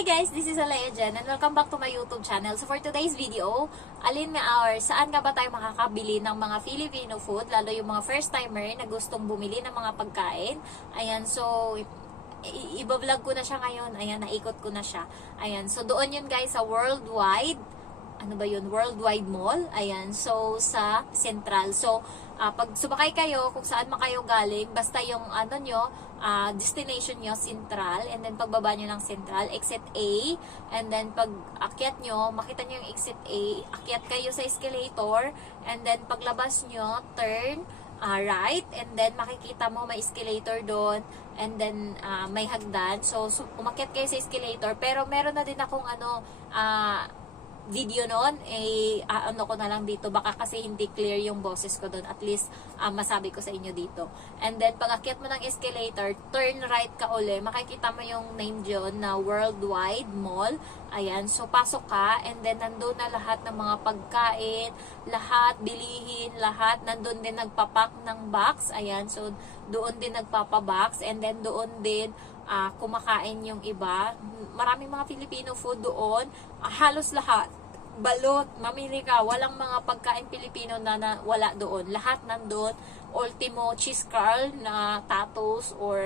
Hi guys, this is Alea Jen and welcome back to my YouTube channel. So for today's video, saan nga ba tayo makakabili ng mga Filipino food, lalo yung mga first timer na gustong bumili ng mga pagkain. Ayan, so iba-vlog ko na siya ngayon. Ayan, naikot ko na siya. Ayan, so doon yun guys sa Worldwide Mall. Ayan, so sa Central. So pag sumakay kayo, kung saan man kayo galing, basta yung destination nyo, Central, and then pagbaba nyo ng Central, exit A, and then pag akyat nyo, makita nyo yung exit A, akyat kayo sa escalator, and then paglabas nyo, turn right, and then makikita mo may escalator doon, and then may hagdan. So umakyat kayo sa escalator, pero meron na din akong video noon, ano ko na lang dito, baka kasi hindi clear yung boses ko doon, at least masabi ko sa inyo dito. And then pag akyat mo ng escalator, turn right ka uli, makikita mo yung name dyan na Worldwide Mall. Ayan, so pasok ka, and then nandun na lahat ng mga pagkain, lahat, bilihin, lahat, nandun din nagpapak ng box. Ayan, so doon din nagpapabox, and then doon din kumakain yung iba. Maraming mga Filipino food doon, halos lahat. Balot, mamili ka, walang mga pagkain Pilipino na wala doon. Lahat nandun. Ultimo, cheese curl na tatos or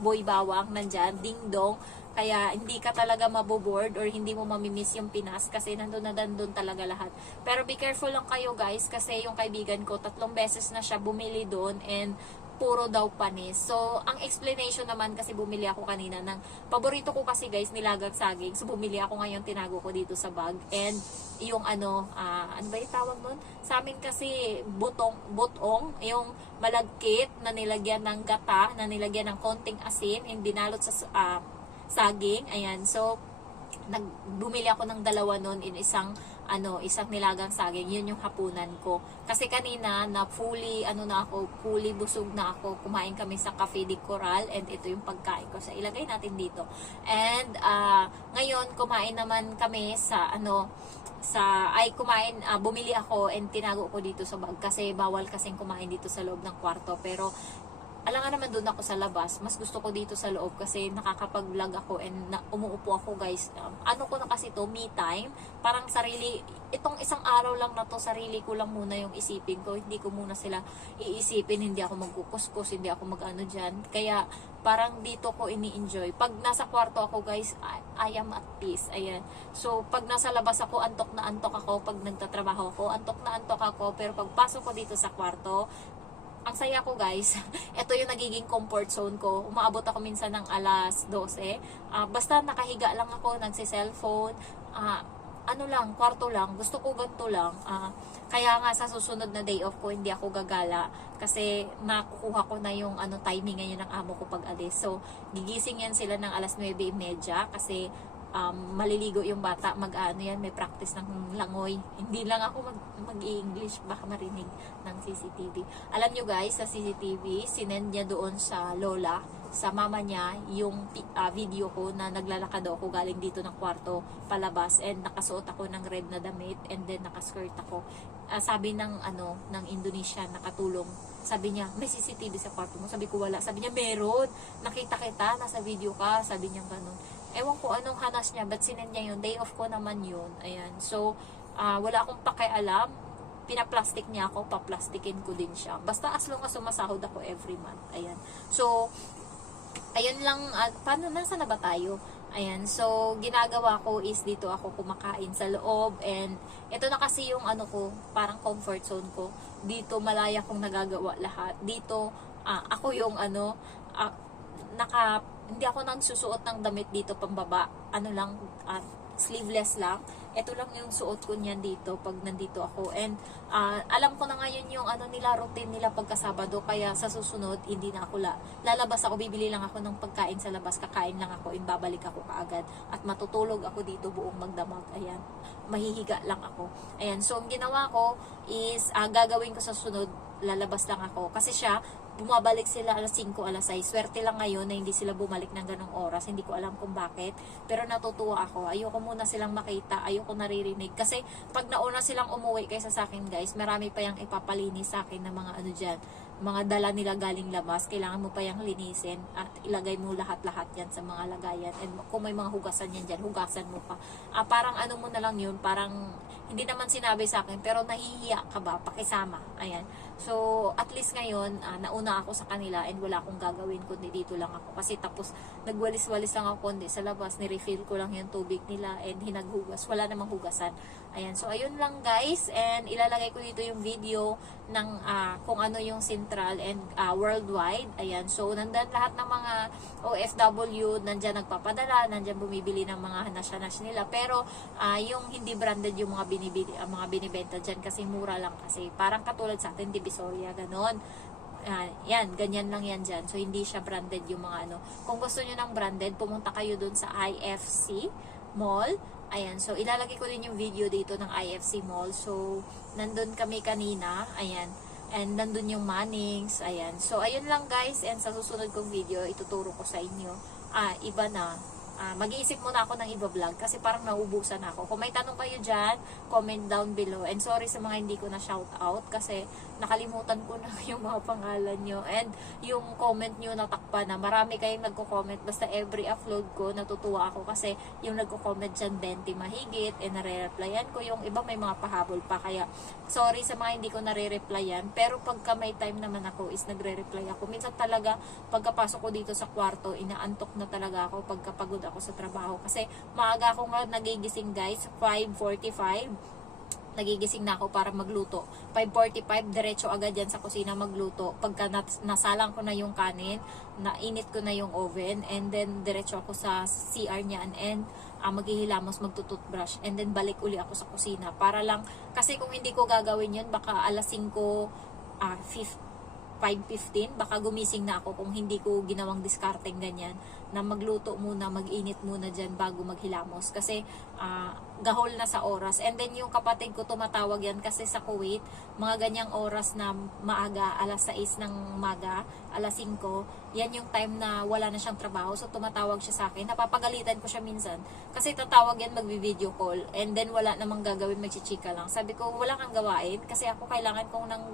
boy bawang nandyan, ding dong. Kaya hindi ka talaga maboboard or hindi mo mamimiss yung Pinas kasi nandun talaga lahat. Pero be careful lang kayo guys kasi yung kaibigan ko 3 beses na siya bumili doon and puro daw panis. So, ang explanation naman kasi bumili ako kanina ng paborito ko kasi guys, nilagang saging. So, bumili ako ngayon, tinago ko dito sa bag. And yung ano ba yung tawag nun? Sa amin kasi butong, yung malagkit na nilagyan ng gata, na nilagyan ng konting asin, hindi dinalot sa saging. Ayan, so bumili ako ng 2 nun in isang nilagang saging. Yun yung hapunan ko. Kasi kanina na fully busog na ako. Kumain kami sa Cafe de Coral and ito yung pagkain ko. So ilagay natin dito. And ngayon kumain naman kami bumili ako and tinago ko dito sa bag kasi bawal kasing kumain dito sa loob ng kwarto. Pero alangan naman doon ako sa labas. Mas gusto ko dito sa loob kasi nakakapag-vlog ako and umuupo ako guys. Ano ko na kasi to, me time. Parang itong isang araw lang na to, sarili ko lang muna yung isipin ko. Hindi ko muna sila iisipin. Hindi ako magkukuskus, hindi ako mag-ano dyan. Kaya parang dito ko ini-enjoy. Pag nasa kwarto ako guys, I am at peace. Ayan. So pag nasa labas ako, antok na antok ako. Pag nagtatrabaho ako, antok na antok ako. Pero pag pasok ko dito sa kwarto, ang saya ko guys. Ito yung nagiging comfort zone ko. Umaabot ako minsan ng alas 12. Basta nakahiga lang ako, nagsi-cellphone. Kwarto lang. Gusto ko ganito lang. Kaya nga sa susunod na day off ko, hindi ako gagala. Kasi nakukuha ko na yung timing ngayon ng amo ko pag alis. So, gigising yan sila ng alas 9:30 kasi maliligo yung bata, may practice ng langoy. Hindi lang ako mag-i-English, baka marinig ng CCTV. Alam nyo guys, sa CCTV, sinend niya doon sa lola, sa mama niya, yung video ko na naglalakad ako galing dito ng kwarto palabas and nakasuot ako ng red na damit and then nakaskirt ako. Sabi ng Indonesia, nakatulong. Sabi niya, may CCTV sa kwarto mo? Sabi ko, wala. Sabi niya, meron. Nakita kita, nasa video ka. Sabi niya ganun. Ewan ko anong hanas niya, but sinend niya yun. Day off ko naman yun. Ayan. So, wala akong pakialam. Pinaplastic niya ako, paplastikin ko din siya. Basta as long as sumasahod ako every month. Ayan. So, ayun lang. Nasaan na ba tayo? Ayan. So, ginagawa ko is dito ako kumakain sa loob. And, ito na kasi yung parang comfort zone ko. Dito, malaya kong nagagawa lahat. Dito, ako yung hindi ako nang susuot ng damit dito pambaba. Sleeveless lang. Ito lang yung suot ko niyan dito pag nandito ako. And alam ko na ngayon yung routine nila pagka Sabado. Kaya sa susunod, hindi na ako lalabas ako. Bibili lang ako ng pagkain sa labas. Kakain lang ako. And babalik ako kaagad. At matutulog ako dito buong magdamag. Ayan. Mahihiga lang ako. Ayan. So, ang ginawa ko is gagawin ko sa susunod. Lalabas lang ako. Kasi bumabalik sila alas 5, alas 6. Swerte lang ngayon na hindi sila bumalik ng ganong oras. Hindi ko alam kung bakit. Pero natutuwa ako. Ayoko muna silang makita. Ayoko naririnig. Kasi pag nauna silang umuwi kaysa sa akin guys, marami pa yung ipapalinis sa akin ng mga dyan. mga dala nila galing labas, kailangan mo pa yung linisin at ilagay mo lahat-lahat yan sa mga lagayan. And kung may mga hugasan yan dyan, hugasan mo pa. Parang ano mo na lang yun, parang hindi naman sinabi sa akin, pero nahihiya ka ba, pakisama. Ayan. So, at least ngayon, nauna ako sa kanila and wala akong gagawin kundi dito lang ako. Kasi tapos, nagwalis-walis lang ako kundi sa labas, nirefill ko lang yung tubig nila and hinaghugas. Wala namang hugasan. Ayan. So, ayun lang guys. And ilalagay ko dito yung video ng kung ano yung Central and worldwide. Ayan. So, nandyan lahat ng mga OFW, nandyan nagpapadala, nandyan bumibili ng mga hanash-hanash nila. Pero, yung hindi branded yung mga mga binibenta dyan kasi mura lang kasi. Parang katulad sa atin, Divisoria, ganon. Yan, ganyan lang yan dyan. So, hindi siya branded yung mga ano. Kung gusto nyo ng branded, pumunta kayo dun sa IFC Mall. Ayan, so ilalagay ko din yung video dito ng IFC Mall. So, nandun kami kanina. Ayan. And nandun yung Mannings. Ayan. So, ayun lang guys. And sa susunod kong video, ituturo ko sa inyo. Iba na. Mag-iisip muna ako ng iba-vlog kasi parang nauubusan ako. Kung may tanong kayo dyan, comment down below. And sorry sa mga hindi ko na shout out kasi nakalimutan ko na yung mga pangalan nyo. And yung comment nyo natakpa na. Marami kayong nagko-comment. Basta every upload ko, natutuwa ako kasi yung nagko-comment dyan 20 mahigit. And nare-replyan ko. Yung iba may mga pahabol pa. Kaya sorry sa mga hindi ko nare-replyan. Pero pagka may time naman ako is nagre-reply ako. Minsan talaga pagkapasok ko dito sa kwarto, inaantok na talaga ako pagkapagod ako sa trabaho kasi maaga ako nga nagigising guys, 5:45 nagigising na ako para magluto. 5:45 diretso agad yan sa kusina magluto. Pagka nasalang ko na yung kanin, nainit ko na yung oven, and then diretso ako sa CR niyan and maghihilamos, magtututbrush, and then balik uli ako sa kusina para lang, kasi kung hindi ko gagawin yun baka alas 5:15, baka gumising na ako kung hindi ko ginawang discarding ganyan, na magluto muna, mag-init muna dyan bago maghilamos. Kasi gahol na sa oras. And then yung kapatid ko tumatawag yan kasi sa Kuwait, mga ganyang oras na maaga, alas 6 ng umaga, alas 5, yan yung time na wala na siyang trabaho. So tumatawag siya sa akin. Napapagalitan ko siya minsan. Kasi tatawag yan, magbi-video call. And then wala namang gagawin, magchichika lang. Sabi ko, wala kang gawain kasi ako kailangan kong ng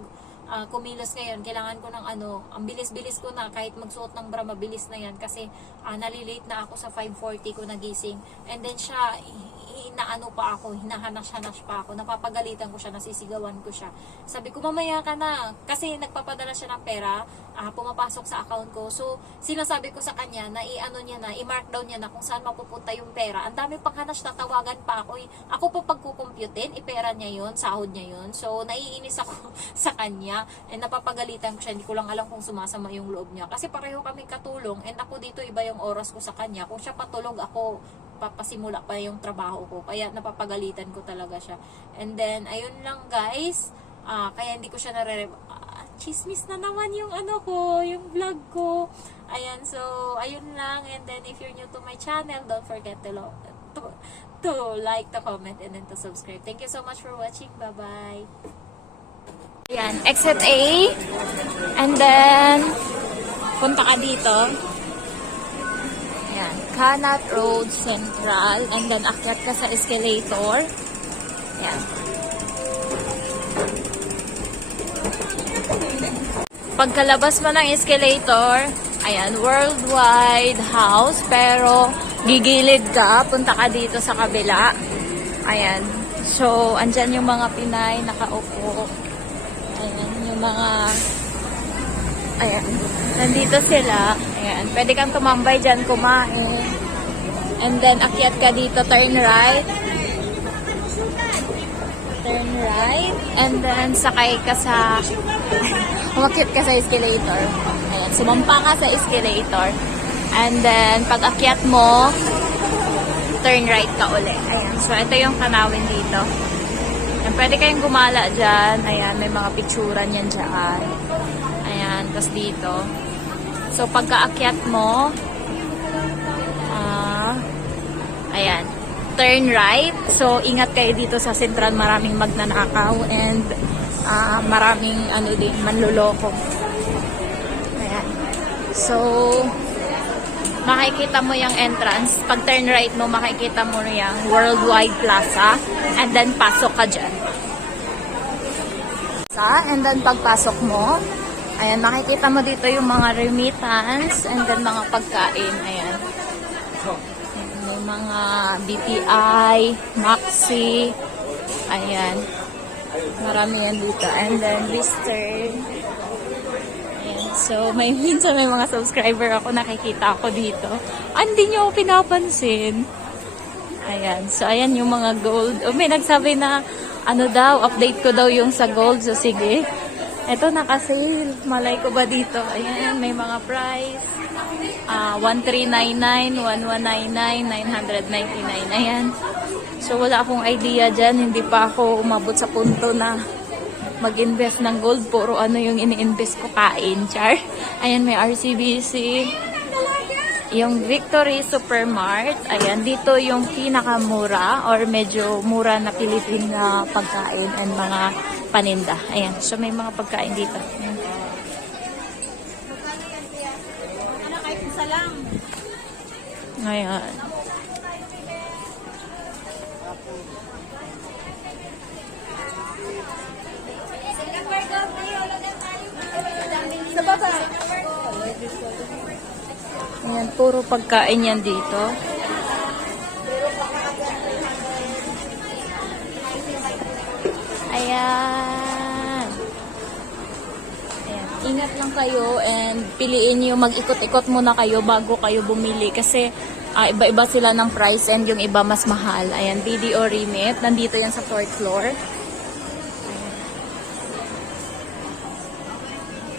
kumilos ngayon, kailangan ko ng ang bilis-bilis ko na, kahit magsuot ng bra, mabilis na yan kasi nalilate na ako sa 5:40 ko nagising. And then siya, inaano pa ako, hinahanas-hanas pa ako, napapagalitan ko siya, nasisigawan ko siya. Sabi ko, mamaya ka na, kasi nagpapadala siya ng pera, pumapasok sa account ko. So, sinasabi ko sa kanya na i-mark down niya na kung saan mapupunta yung pera. Ang dami pang hanas, tatawagan pa ako. Ako pa pagkukumputin, ipera niya yun, sahod niya yun. So, naiinis ako sa kanya. And napapagalitan ko siya, hindi ko lang alam kung sumasama yung loob niya. Kasi pareho kami katulong, and ako dito iba yung oras ko sa kanya. Kung siya patulog, ako papasimula pa yung trabaho ko. Kaya napapagalitan ko talaga siya. And then, ayun lang guys. Kaya hindi ko siya chismis na naman yung yung vlog ko. Ayan, so, ayun lang. And then, if you're new to my channel, don't forget to like, to comment, and then to subscribe. Thank you so much for watching. Bye-bye. Ayan, exit A. And then, punta ka dito. Ayan, Kanat Road Central. And then, akyat ka sa escalator. Ayan. Pagkalabas mo ng escalator, ayan, Worldwide House. Pero, gigilid ka, punta ka dito sa kabila. Ayan. So, andyan yung mga Pinay nakaupo. Ayan, yung mga, ayan, nandito sila. Ayan, pwede kang tumambay dyan, kumain. And then, akyat ka dito, turn right. Turn right. And then, sakay ka sa, umakyat ka sa escalator. Ayan, sumampa ka sa escalator. And then, pag akyat mo, turn right ka uli. Ayan, so ito yung tanawin dito. Ayan, pwede kayong gumala dyan. Ayan, may mga picturan yan dyan. Ayan, tas dito. So, pagka-akyat mo, ayan, turn right. So, ingat kayo dito sa Central. Maraming magnanakaw and maraming manluloko. Ayan. So, makikita mo yung entrance. Pag turn right mo, makikita mo yung Worldwide Plaza. And then, pasok ka dyan. And then, pagpasok mo, Ayan, makikita mo dito yung mga remittance and then mga pagkain. Ayan. May mga BPI, Maxi. Ayan. Marami yan dito. And then Western. Ayan. So, minsan may mga subscriber ako, nakikita ako dito. Hindi nyo ako pinapansin. Ayan. So, ayan yung mga gold. May nagsabi na, update ko daw yung sa gold. So, sige. Ito, naka-sale. Malay ko ba dito? Ayan, may mga price. 1399, 1199, 999. Ayan. So, wala akong idea dyan. Hindi pa ako umabot sa punto na mag-invest ng gold. Puro yung ini-invest ko kain, char. Ayan, may RCBC. Yung Victory Supermart. Ayan, dito yung pinakamura or medyo mura na Pilipina pagkain and mga paninda. Ayan. So, may mga pagkain dito. Ayan. Kahit isa lang. Ayan. Sa baba. Ayan, puro pagkain yan dito. Ayan. Ayan. Ingat lang kayo and piliin nyo, mag-ikot-ikot muna kayo bago kayo bumili kasi iba-iba sila ng price and yung iba mas mahal. Ayan, BDO Remit. Nandito yan sa 4th floor.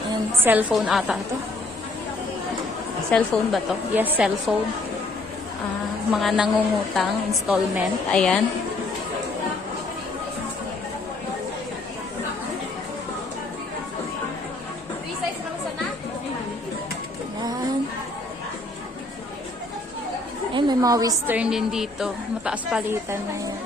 Ayan, cellphone ata to. Cellphone ba to? Yes, cellphone. Mga nangungutang, installment. Ayan. Ayan. Ayan, may mga western din dito. Mataas palitan na yan.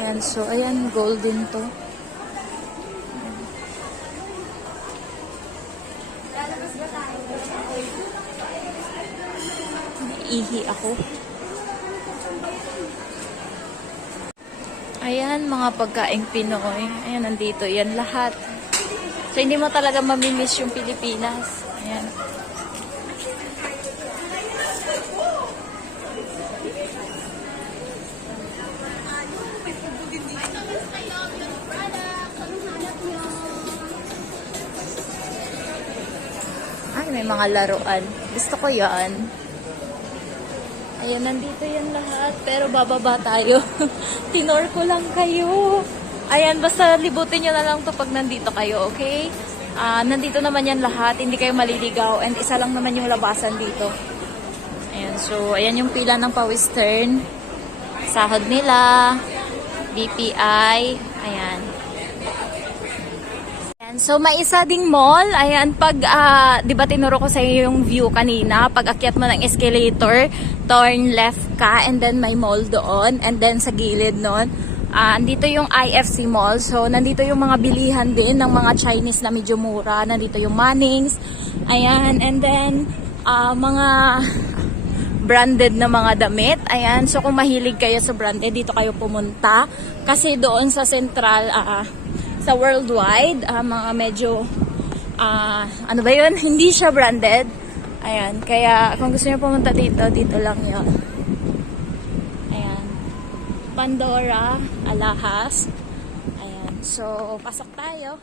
Ayan, so ayan, golden to. Ihi ako. Ayan, mga pagkaing Pinoy. Ayan, nandito. Yan lahat. So, hindi mo talaga mamimiss yung Pilipinas. Ayan. Ay, may mga laruan. Gusto ko yan. Ayan, nandito yan lahat. Pero bababa tayo. Tinor ko lang kayo. Ayan, basta libutin nyo na lang to pag nandito kayo, okay? Nandito naman yan lahat. Hindi kayo maliligaw. And isa lang naman yung labasan dito. Ayan, so ayan yung pila ng pa-western. Sahod nila. BPI. Ayan. So, may isa ding mall. Ayan, pag, di ba tinuro ko sa iyo yung view kanina? Pag akyat mo ng escalator, turn left ka, and then may mall doon. And then sa gilid nun, andito yung IFC Mall. So, nandito yung mga bilihan din ng mga Chinese na medyo mura. Nandito yung Mannings. Ayan, and then, mga branded na mga damit. Ayan, so kung mahilig kayo sa branded, dito kayo pumunta. Kasi doon sa Central, sa Worldwide, mga medyo, ano ba yun? Hindi siya branded. Ayan, kaya kung gusto niyo pumunta dito, dito lang yun. Ayan. Pandora, Alahas. Ayan, so pasok tayo.